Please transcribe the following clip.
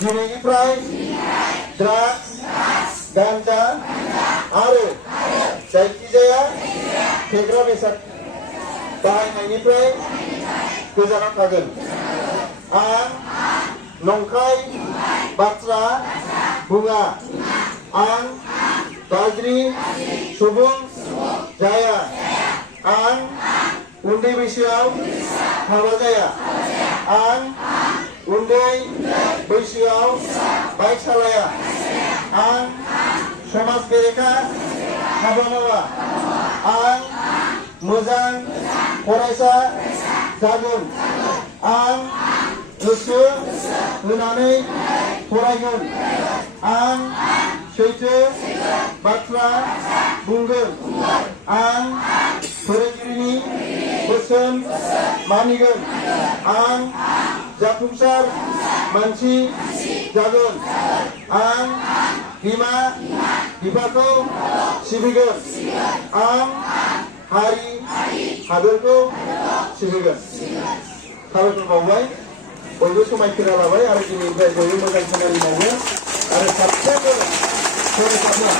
दिनैनिफ्राय ड्राग्स गान्जा आरो जायखिजाया फेग्रा बेसाद बाहायनायनिफ्राय गोजानाव थागोन। आं नंखाय बाथ्रा बुङा। आं गाज्रि सुबुं जाया। आं उन्दै बैसोआव हाबा जाया। आं उन्दै बैसोआव बाइक सालाया। आं समाज बेरेखा हाबा मावा। आं मोजां फरायसा जागोन। आं गोसो होनानै फरायगोन। आं सैथो बाथ्रा बुंगोन। आं फोरोंगिरिनि बोसोन मानिगोन। आं जाफुंसार मानसि जागोन। आं बिमा बिफाखौ सिबिगोन। आं हारि हादरखौ सिबिगोन। साबायखर बावबाय। बयबो समायखिरा लाबाय आरो दिनैनिफ्राय बयबो मोजां खामानि मावो आरो साफ्रोमबो फरायसाफ्रा